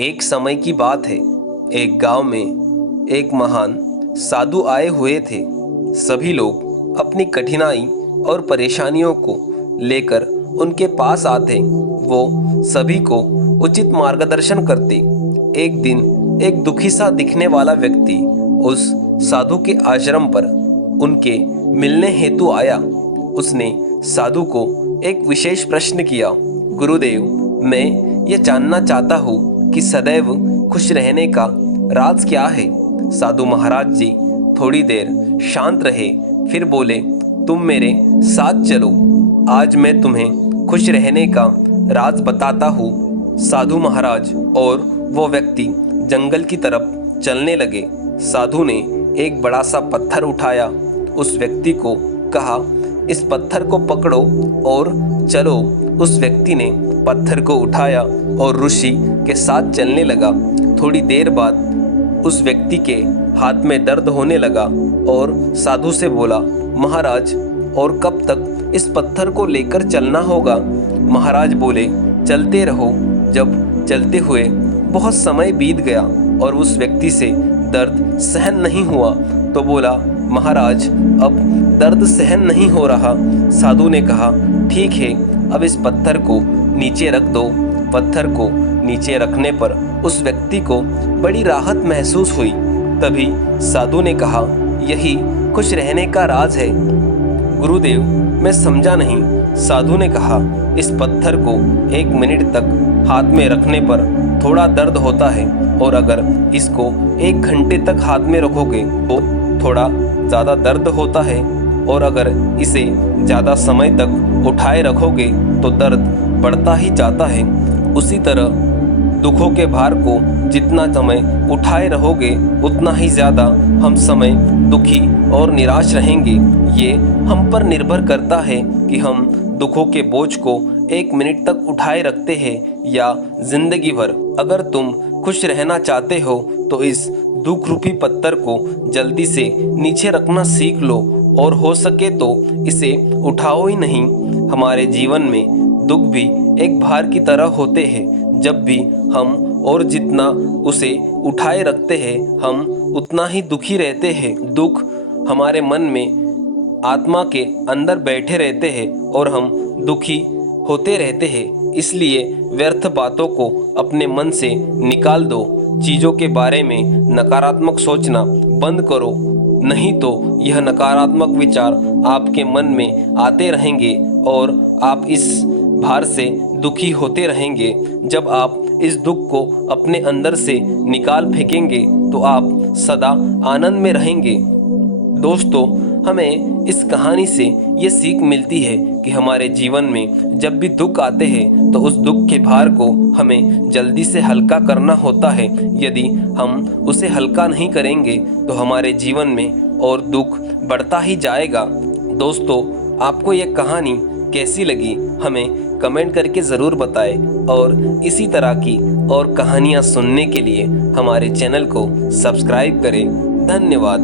एक समय की बात है। एक गांव में एक महान साधु आए हुए थे। सभी लोग अपनी कठिनाई और परेशानियों को लेकर उनके पास आते। वो सभी को उचित मार्गदर्शन करते। एक दिन एक दुखी सा दिखने वाला व्यक्ति उस साधु के आश्रम पर उनके मिलने हेतु आया। उसने साधु को एक विशेष प्रश्न किया। गुरुदेव, मैं ये जानना चाहता हूँ कि सदैव खुश रहने का राज क्या है। साधु महाराज जी थोड़ी देर शांत रहे, फिर बोले, तुम मेरे साथ चलो, आज मैं तुम्हें खुश रहने का राज बताता हूँ। साधु महाराज और वो व्यक्ति जंगल की तरफ चलने लगे। साधु ने एक बड़ा सा पत्थर उठाया, उस व्यक्ति को कहा, इस पत्थर को पकड़ो और चलो। उस व्यक्ति ने पत्थर को उठाया और ऋषि के साथ चलने लगा। थोड़ी देर बाद उस व्यक्ति के हाथ में दर्द होने लगा और साधु से बोला, महाराज, और कब तक इस पत्थर को लेकर चलना होगा। महाराज बोले, चलते रहो। जब चलते हुए बहुत समय बीत गया और उस व्यक्ति से दर्द सहन नहीं हुआ तो बोला, महाराज, अब दर्द सहन नहीं हो रहा। साधु ने कहा, ठीक है, अब इस पत्थर को नीचे रख दो। पत्थर को नीचे रखने पर उस व्यक्ति को बड़ी राहत महसूस हुई। तभी साधु ने कहा, यही खुश रहने का राज है। गुरुदेव, मैं समझा नहीं। साधु ने कहा, इस पत्थर को 1 मिनट तक हाथ में रखने पर थोड़ा दर्द होता है, और अगर इसको 1 घंटे तक हाथ में रखोगे तो थोड़ा ज़्यादा दर्द होता है, और अगर इसे ज़्यादा समय तक उठाए रखोगे तो दर्द बढ़ता ही जाता है। उसी तरह दुखों के भार को जितना समय उठाए रहोगे उतना ही ज़्यादा हम समय दुखी और निराश रहेंगे। ये हम पर निर्भर करता है कि हम दुखों के बोझ को 1 मिनट तक उठाए रखते हैं या जिंदगी भर। अगर तुम खुश रहना चाहते हो तो इस दुख रूपी पत्थर को जल्दी से नीचे रखना सीख लो, और हो सके तो इसे उठाओ ही नहीं। हमारे जीवन में दुख भी एक भार की तरह होते हैं। जब भी हम और जितना उसे उठाए रखते हैं हम उतना ही दुखी रहते हैं। दुख हमारे मन में आत्मा के अंदर बैठे रहते हैं और हम दुखी होते रहते हैं। इसलिए व्यर्थ बातों को अपने मन से निकाल दो। चीज़ों के बारे में नकारात्मक सोचना बंद करो, नहीं तो यह नकारात्मक विचार आपके मन में आते रहेंगे और आप इस भार से दुखी होते रहेंगे। जब आप इस दुख को अपने अंदर से निकाल फेंकेंगे तो आप सदा आनंद में रहेंगे। दोस्तों, हमें इस कहानी से ये सीख मिलती है कि हमारे जीवन में जब भी दुख आते हैं तो उस दुख के भार को हमें जल्दी से हल्का करना होता है। यदि हम उसे हल्का नहीं करेंगे तो हमारे जीवन में और दुख बढ़ता ही जाएगा। दोस्तों, आपको ये कहानी कैसी लगी हमें कमेंट करके ज़रूर बताएं, और इसी तरह की और कहानियाँ सुनने के लिए हमारे चैनल को सब्सक्राइब करें। धन्यवाद।